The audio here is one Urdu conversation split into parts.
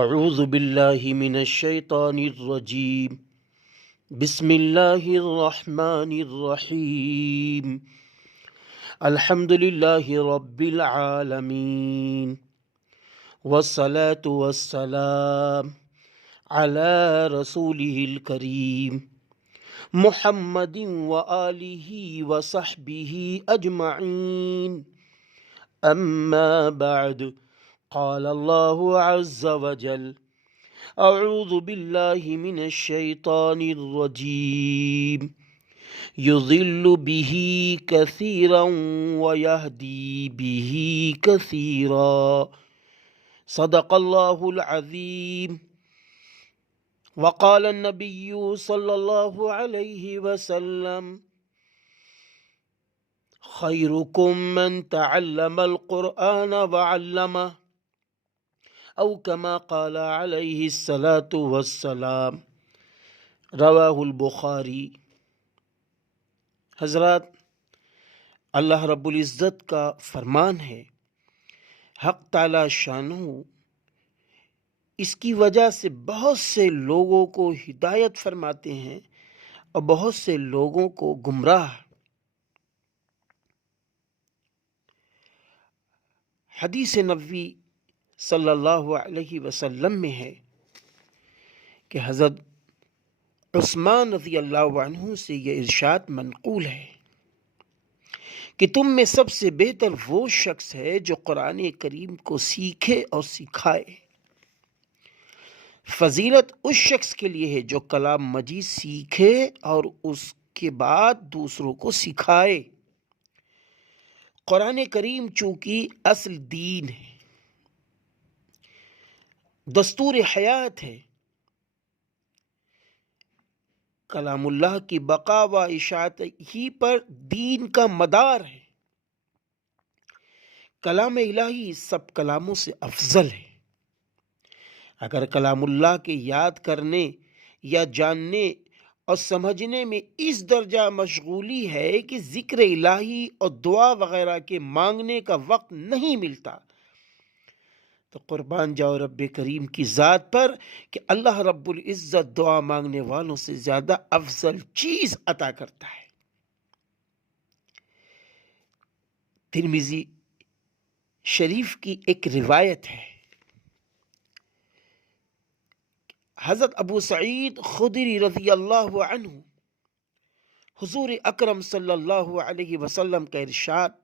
اعوذ باللہ من الشیطان الرجیم بسم اللہ الرحمن الرحیم الحمد للہ رب العالمین والصلاة والسلام علی رسولہ الکریم محمد وآلہ وصحبہ اجمعین اما بعد قال اللہ عز وجل اعوذ باللہ من الشیطان الرجیم یضل به کثیرا ویہدی به کثیرا صدق اللہ العظیم وقال النبی صلی اللہ علیہ وسلم خیرکم من تعلم القرآن وعلمہ او کما قال علیہ الصلاۃ والسلام رواہ البخاری۔ حضرات، اللہ رب العزت کا فرمان ہے، حق تعالی شانہ اس کی وجہ سے بہت سے لوگوں کو ہدایت فرماتے ہیں اور بہت سے لوگوں کو گمراہ۔ حدیث نبوی صلی اللہ علیہ وسلم میں ہے کہ حضرت عثمان رضی اللہ عنہ سے یہ ارشاد منقول ہے کہ تم میں سب سے بہتر وہ شخص ہے جو قرآن کریم کو سیکھے اور سکھائے۔ فضیلت اس شخص کے لیے ہے جو کلام مجید سیکھے اور اس کے بعد دوسروں کو سکھائے۔ قرآن کریم چونکہ اصل دین ہے، دستور حیات ہے، کلام اللہ کی بقا و اشاعت ہی پر دین کا مدار ہے۔ کلام الہی سب کلاموں سے افضل ہے۔ اگر کلام اللہ کے یاد کرنے یا جاننے اور سمجھنے میں اس درجہ مشغولی ہے کہ ذکر الہی اور دعا وغیرہ کے مانگنے کا وقت نہیں ملتا، تو قربان جاؤ رب کریم کی ذات پر کہ اللہ رب العزت دعا مانگنے والوں سے زیادہ افضل چیز عطا کرتا ہے۔ ترمذی شریف کی ایک روایت ہے، حضرت ابو سعید خدری رضی اللہ عنہ حضور اکرم صلی اللہ علیہ وسلم کا ارشاد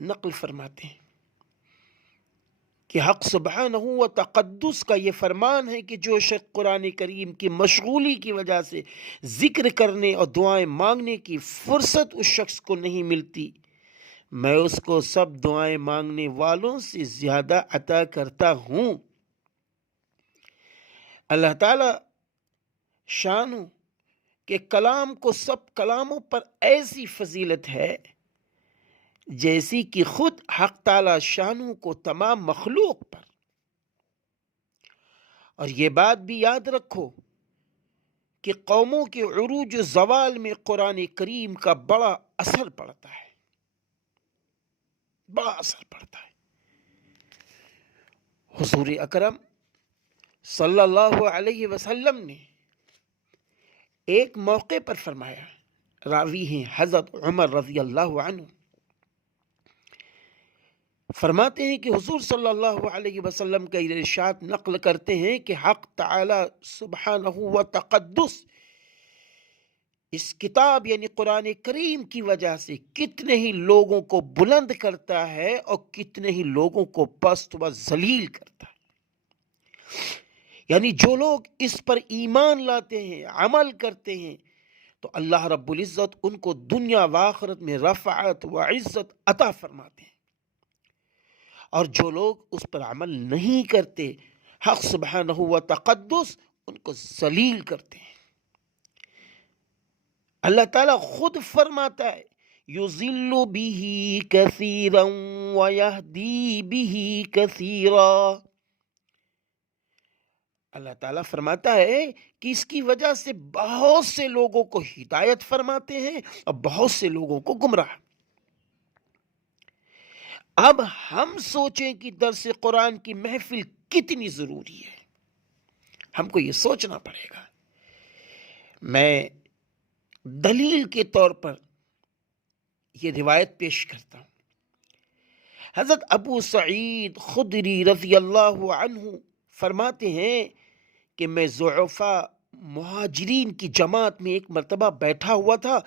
نقل فرماتے ہیں کہ حق سبحانہ و تقدس کا یہ فرمان ہے کہ جو شخص قرآن کریم کی مشغولی کی وجہ سے ذکر کرنے اور دعائیں مانگنے کی فرصت اس شخص کو نہیں ملتی، میں اس کو سب دعائیں مانگنے والوں سے زیادہ عطا کرتا ہوں۔ اللہ تعالی شان کہ کلام کو سب کلاموں پر ایسی فضیلت ہے جیسی کہ خود حق تعالی شانہ کو تمام مخلوق پر۔ اور یہ بات بھی یاد رکھو کہ قوموں کے عروج و زوال میں قرآن کریم کا بڑا اثر پڑتا ہے، بڑا اثر پڑتا ہے۔ حضور اکرم صلی اللہ علیہ وسلم نے ایک موقع پر فرمایا، راوی ہیں حضرت عمر رضی اللہ عنہ، فرماتے ہیں کہ حضور صلی اللہ علیہ وسلم کا ارشاد نقل کرتے ہیں کہ حق تعالی سبحانہ و تقدس اس کتاب یعنی قرآن کریم کی وجہ سے کتنے ہی لوگوں کو بلند کرتا ہے اور کتنے ہی لوگوں کو پست و ذلیل کرتا ہے۔ یعنی جو لوگ اس پر ایمان لاتے ہیں، عمل کرتے ہیں، تو اللہ رب العزت ان کو دنیا و آخرت میں رفعت و عزت عطا فرماتے ہیں، اور جو لوگ اس پر عمل نہیں کرتے حق سبحانہ و تقدس ان کو ذلیل کرتے ہیں۔ اللہ تعالیٰ خود فرماتا ہے یضل به کثیرا ویہدی به کثیرا۔ اللہ تعالیٰ فرماتا ہے کہ اس کی وجہ سے بہت سے لوگوں کو ہدایت فرماتے ہیں اور بہت سے لوگوں کو گمراہ۔ اب ہم سوچیں کہ درس قرآن کی محفل کتنی ضروری ہے، ہم کو یہ سوچنا پڑے گا۔ میں دلیل کے طور پر یہ روایت پیش کرتا ہوں۔ حضرت ابو سعید خدری رضی اللہ عنہ فرماتے ہیں کہ میں ضعفاء مہاجرین کی جماعت میں ایک مرتبہ بیٹھا ہوا تھا۔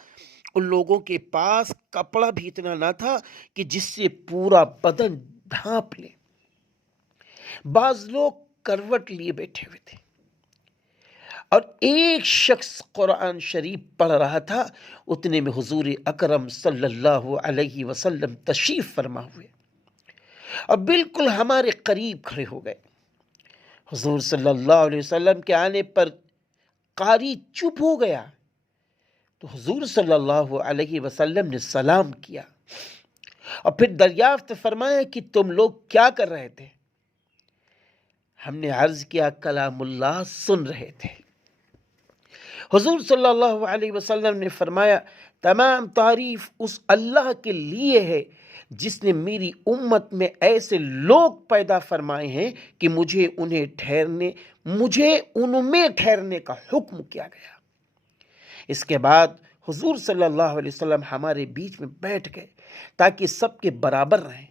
ان لوگوں کے پاس کپڑا بھی اتنا نہ تھا کہ جس سے پورا بدن ڈھانپ لے۔ بعض لوگ کروٹ لیے بیٹھے ہوئے تھے اور ایک شخص قرآن شریف پڑھ رہا تھا۔ اتنے میں حضور اکرم صلی اللہ علیہ وسلم تشریف فرما ہوئے اور بالکل ہمارے قریب کھڑے ہو گئے۔ حضور صلی اللہ علیہ وسلم کے آنے پر قاری چپ ہو گیا تو حضور صلی اللہ علیہ وسلم نے سلام کیا اور پھر دریافت فرمایا کہ تم لوگ کیا کر رہے تھے؟ ہم نے عرض کیا کلام اللہ سن رہے تھے۔ حضور صلی اللہ علیہ وسلم نے فرمایا تمام تعریف اس اللہ کے لیے ہے جس نے میری امت میں ایسے لوگ پیدا فرمائے ہیں کہ مجھے ان میں ٹھہرنے کا حکم کیا گیا۔ اس کے بعد حضور صلی اللہ علیہ وسلم ہمارے بیچ میں بیٹھ گئے تاکہ سب کے برابر رہیں،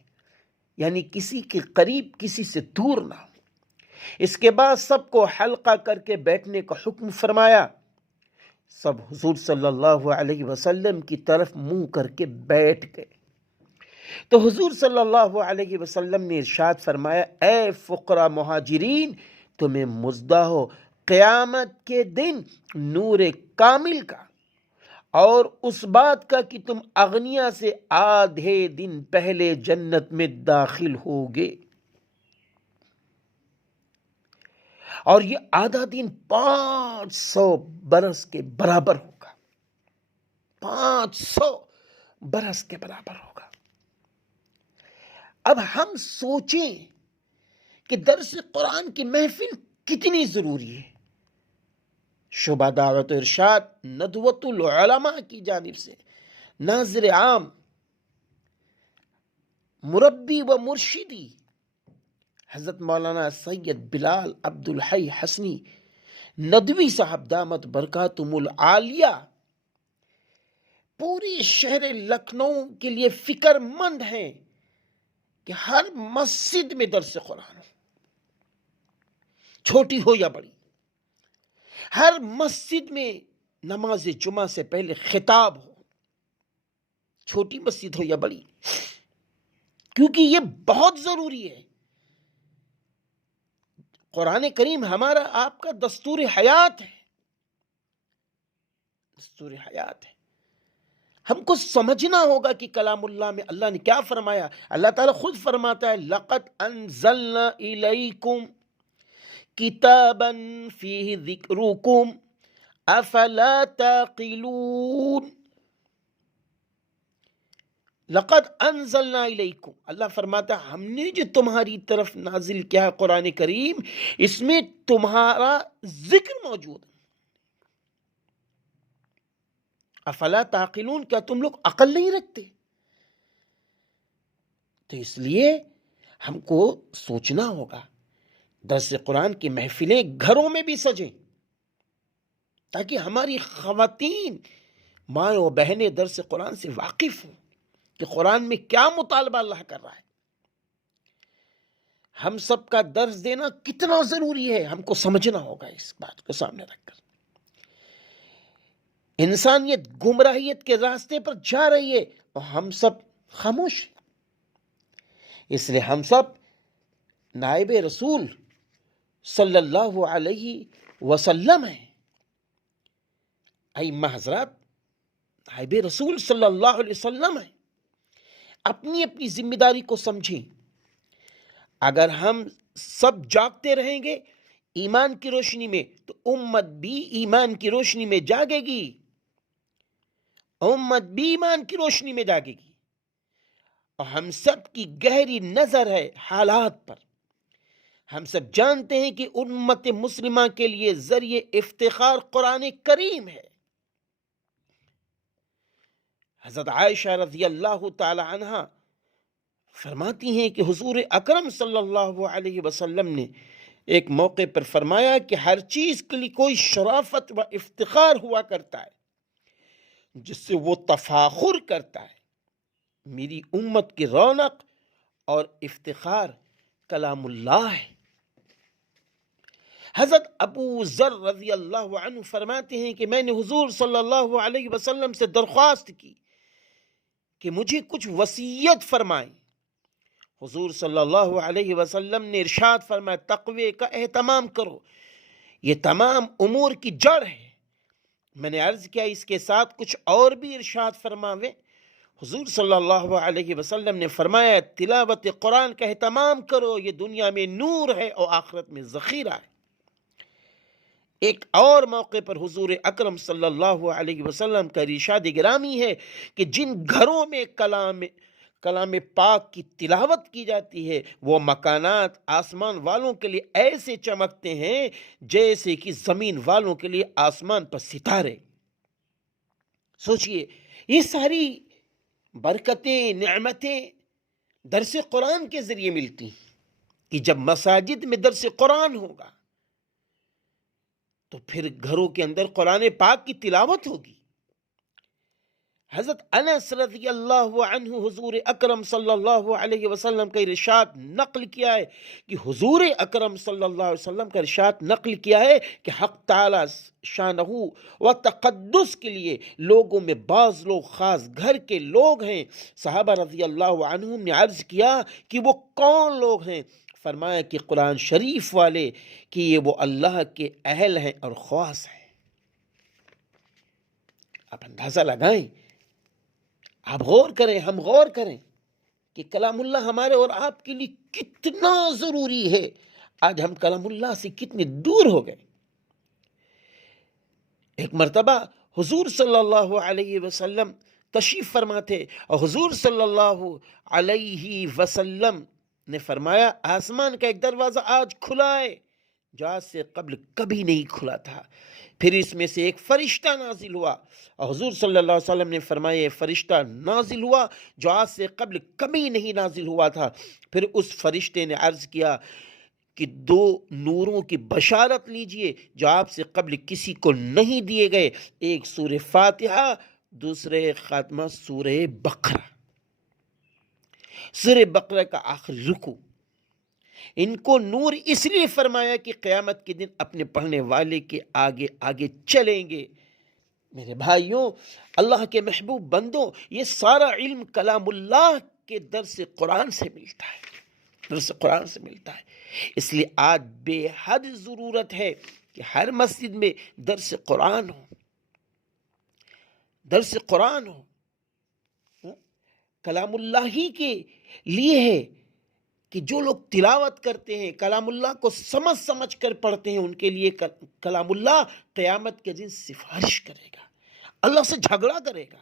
یعنی کسی کے قریب کسی سے دور نہ ہو۔ اس کے بعد سب کو حلقہ کر کے بیٹھنے کا حکم فرمایا۔ سب حضور صلی اللہ علیہ وسلم کی طرف منہ کر کے بیٹھ گئے تو حضور صلی اللہ علیہ وسلم نے ارشاد فرمایا اے فقراء مہاجرین، تمہیں مژدہ ہو قیامت کے دن نور کامل کا اور اس بات کا کہ تم اغنیا سے آدھے دن پہلے جنت میں داخل ہوگے، اور یہ آدھا دن 500 برس کے برابر ہوگا۔ 500 برس کے برابر ہوگا۔ اب ہم سوچیں کہ درس قرآن کی محفل کتنی ضروری ہے۔ شعبہ دعوت و ارشاد ندوۃ العلماء کی جانب سے ناظر عام مربی و مرشدی حضرت مولانا سید بلال عبد الحی حسنی ندوی صاحب دامت برکاتہم العالیہ پورے شہر لکھنؤ کے لیے فکر مند ہیں کہ ہر مسجد میں درس قرآن ہو، چھوٹی ہو یا بڑی۔ ہر مسجد میں نماز جمعہ سے پہلے خطاب ہو، چھوٹی مسجد ہو یا بڑی، کیونکہ یہ بہت ضروری ہے۔ قرآن کریم ہمارا آپ کا دستور حیات ہے، دستور حیات ہے۔ ہم کو سمجھنا ہوگا کہ کلام اللہ میں اللہ نے کیا فرمایا۔ اللہ تعالیٰ خود فرماتا ہے لَقَدْ أَنزَلْنَا إِلَيْكُمْ كِتَابًا فِيهِ ذِكْرُكُمْ أَفَلَا تَعْقِلُونَ۔ لقد انزلنا الیکم، اللہ فرماتا ہے ہم نے جو تمہاری طرف نازل کیا ہے قرآن کریم، اس میں تمہارا ذکر موجود ہے۔ افلا تعقلون، کیا تم لوگ عقل نہیں رکھتے؟ تو اس لیے ہم کو سوچنا ہوگا، درس قرآن کی محفلیں گھروں میں بھی سجیں تاکہ ہماری خواتین مائیں و بہنیں درس قرآن سے واقف ہوں کہ قرآن میں کیا مطالبہ اللہ کر رہا ہے۔ ہم سب کا درس دینا کتنا ضروری ہے، ہم کو سمجھنا ہوگا اس بات کو سامنے رکھ کر۔ انسانیت گمراہیت کے راستے پر جا رہی ہے اور ہم سب خاموش ہیں۔ اس لیے ہم سب نائب رسول صلی اللہ علیہ وسلم ہیں۔ ائمہ حضرات نائب رسول صلی اللہ علیہ وسلم ہیں۔ اپنی اپنی ذمہ داری کو سمجھیں۔ اگر ہم سب جاگتے رہیں گے ایمان کی روشنی میں تو امت بھی ایمان کی روشنی میں جاگے گی، امت بھی ایمان کی روشنی میں جاگے گی۔ اور ہم سب کی گہری نظر ہے حالات پر۔ ہم سب جانتے ہیں کہ امت مسلمہ کے لیے ذریعہ افتخار قرآن کریم ہے۔ حضرت عائشہ رضی اللہ تعالی عنہ فرماتی ہیں کہ حضور اکرم صلی اللہ علیہ وسلم نے ایک موقع پر فرمایا کہ ہر چیز کے لیے کوئی شرافت و افتخار ہوا کرتا ہے جس سے وہ تفاخر کرتا ہے. میری امت کی رونق اور افتخار کلام اللہ ہے. حضرت ابو ذر رضی اللہ عنہ فرماتے ہیں کہ میں نے حضور صلی اللہ علیہ وسلم سے درخواست کی کہ مجھے کچھ وصیت فرمائیں. حضور صلی اللہ علیہ وسلم نے ارشاد فرمایا تقوی کا اہتمام کرو، یہ تمام امور کی جڑ ہے. میں نے عرض کیا اس کے ساتھ کچھ اور بھی ارشاد فرماویں. حضور صلی اللہ علیہ وسلم نے فرمایا تلاوت قرآن کا اہتمام کرو، یہ دنیا میں نور ہے اور آخرت میں ذخیرہ ہے. ایک اور موقع پر حضور اکرم صلی اللہ علیہ وسلم کا ارشاد گرامی ہے کہ جن گھروں میں کلام پاک کی تلاوت کی جاتی ہے وہ مکانات آسمان والوں کے لیے ایسے چمکتے ہیں جیسے کہ زمین والوں کے لیے آسمان پر ستارے. سوچئے یہ ساری برکتیں نعمتیں درس قرآن کے ذریعے ملتی ہیں کہ جب مساجد میں درس قرآن ہوگا تو پھر گھروں کے اندر قرآن پاک کی تلاوت ہوگی. حضرت انس رضی اللہ عنہ حضور اکرم صلی اللہ علیہ وسلم کا ارشاد نقل کیا ہے کہ حضور اکرم صلی اللہ علیہ وسلم کا ارشاد نقل کیا ہے کہ حق تعالی شانہ و تقدس کے لیے لوگوں میں بعض لوگ خاص گھر کے لوگ ہیں. صحابہ رضی اللہ عنہم نے عرض کیا کہ وہ کون لوگ ہیں؟ فرمایا کہ قرآن شریف والے، کہ یہ وہ اللہ کے اہل ہیں اور خواص ہیں. آپ اندازہ لگائیں، آپ غور کریں، ہم غور کریں کہ کلام اللہ ہمارے اور آپ کے لیے کتنا ضروری ہے. آج ہم کلام اللہ سے کتنے دور ہو گئے. ایک مرتبہ حضور صلی اللہ علیہ وسلم تشریف فرما تھے اور حضور صلی اللہ علیہ وسلم نے فرمایا آسمان کا ایک دروازہ آج کھلا ہے جو آج سے قبل کبھی نہیں کھلا تھا. پھر اس میں سے ایک فرشتہ نازل ہوا اور حضور صلی اللہ علیہ وسلم نے فرمایا یہ فرشتہ نازل ہوا جو آج سے قبل کبھی نہیں نازل ہوا تھا. پھر اس فرشتے نے عرض کیا کہ 2 نوروں کی بشارت لیجئے جو آپ سے قبل کسی کو نہیں دیے گئے، ایک سورہ فاتحہ، دوسرے خاتمہ سورہ بقرہ. سورہ بقرہ کا آخری رکوع. ان کو نور اس لیے فرمایا کہ قیامت کے دن اپنے پڑھنے والے کے آگے آگے چلیں گے. میرے بھائیوں، اللہ کے محبوب بندوں، یہ سارا علم کلام اللہ کے درس قرآن سے ملتا ہے، درس قرآن سے ملتا ہے. اس لیے آج بے حد ضرورت ہے کہ ہر مسجد میں درس قرآن ہو، درس قرآن ہو. کلام اللہ ہی کے لیے ہے کہ جو لوگ تلاوت کرتے ہیں کلام اللہ کو سمجھ کر پڑھتے ہیں ان کے لیے کلام اللہ قیامت کے دن سفارش کرے گا، اللہ سے جھگڑا کرے گا.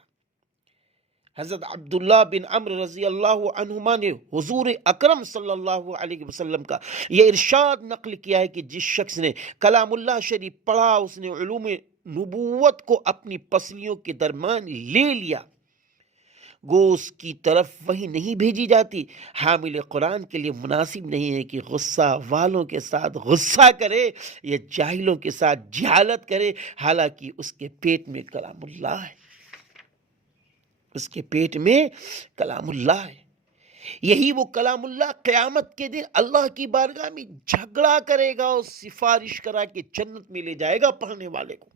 حضرت عبداللہ بن عمرو رضی اللہ عنہما نے حضور اکرم صلی اللہ علیہ وسلم کا یہ ارشاد نقل کیا ہے کہ جس شخص نے کلام اللہ شریف پڑھا اس نے علوم نبوت کو اپنی پسلیوں کے درمیان لے لیا، گو اس کی طرف وہی نہیں بھیجی جاتی. حامل قرآن کے لیے مناسب نہیں ہے کہ غصہ والوں کے ساتھ غصہ کرے یا جاہلوں کے ساتھ جہالت کرے، حالانکہ اس کے پیٹ میں کلام اللہ ہے، اس کے پیٹ میں کلام اللہ ہے. یہی وہ کلام اللہ قیامت کے دن اللہ کی بارگاہ میں جھگڑا کرے گا اور سفارش کرا کہ جنت میں لے جائے گا پڑھنے والے کو.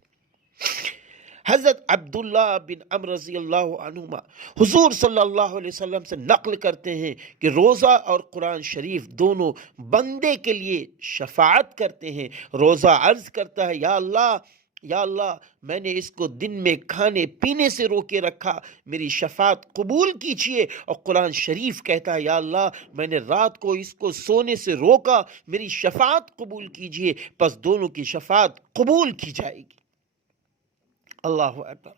حضرت عبداللہ بن عمرو رضی اللہ عنہما حضور صلی اللہ علیہ وسلم سے نقل کرتے ہیں کہ روزہ اور قرآن شریف دونوں بندے کے لیے شفاعت کرتے ہیں. روزہ عرض کرتا ہے یا اللہ میں نے اس کو دن میں کھانے پینے سے روکے رکھا، میری شفاعت قبول کیجیے. اور قرآن شریف کہتا ہے یا اللہ میں نے رات کو اس کو سونے سے روکا، میری شفاعت قبول کیجیے. پس دونوں کی شفاعت قبول کی جائے گی. اللہ اکبر.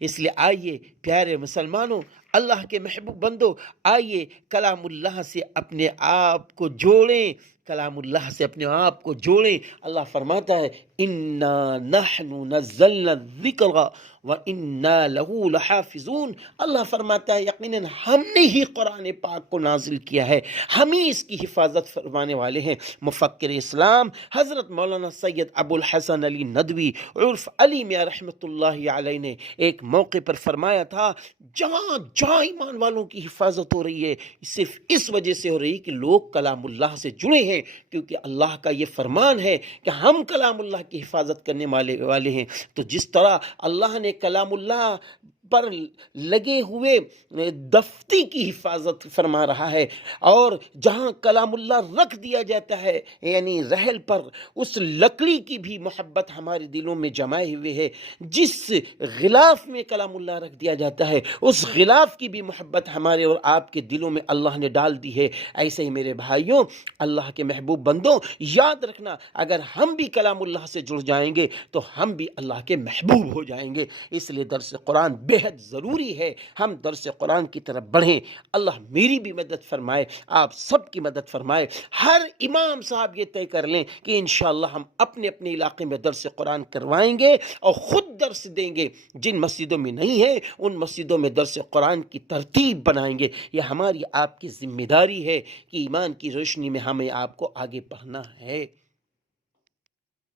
اس لیے آئیے پیارے مسلمانوں، اللہ کے محبوب بندو، آئیے کلام اللہ سے اپنے آپ کو جوڑیں، کلام اللہ سے اپنے آپ کو جوڑیں۔ اللہ فرماتا ہے انا نحن نزلنا الذکر وَإِنَّا لَهُ لَحَافِظُونَ۔ اللہ فرماتا ہے یقیناً ہم نے ہی قرآن پاک کو نازل کیا ہے، ہم ہی اس کی حفاظت فرمانے والے ہیں۔ مفکر اسلام حضرت مولانا سید ابو الحسن علی ندوی عرف علی میاں رحمۃ اللہ علیہ نے ایک موقع پر فرمایا تھا، جہاں جہاں ایمان والوں کی حفاظت ہو رہی ہے صرف اس وجہ سے ہو رہی ہے کہ لوگ کلام اللہ سے جڑے ہیں، کیونکہ اللہ کا یہ فرمان ہے کہ ہم کلام اللہ کی حفاظت کرنے والے ہیں۔ تو جس طرح اللہ نے کلام اللہ پر لگے ہوئے دفتی کی حفاظت فرما رہا ہے، اور جہاں کلام اللہ رکھ دیا جاتا ہے یعنی رحل پر، اس لکڑی کی بھی محبت ہمارے دلوں میں جمائے ہوئے ہے، جس غلاف میں کلام اللہ رکھ دیا جاتا ہے اس غلاف کی بھی محبت ہمارے اور آپ کے دلوں میں اللہ نے ڈال دی ہے۔ ایسے ہی میرے بھائیوں، اللہ کے محبوب بندوں، یاد رکھنا اگر ہم بھی کلام اللہ سے جڑ جائیں گے تو ہم بھی اللہ کے محبوب ہو جائیں گے۔ اس لیے درس قرآن بہت ضروری ہے، ہم درس قرآن کی طرف بڑھیں۔ اللہ میری بھی مدد فرمائے، آپ سب کی مدد فرمائے۔ ہر امام صاحب یہ طے کر لیں کہ انشاءاللہ ہم اپنے اپنے علاقے میں درس قرآن کروائیں گے اور خود درس دیں گے۔ جن مسجدوں میں نہیں ہے ان مسجدوں میں درس قرآن کی ترتیب بنائیں گے۔ یہ ہماری آپ کی ذمہ داری ہے کہ ایمان کی روشنی میں ہمیں آپ کو آگے بڑھنا ہے۔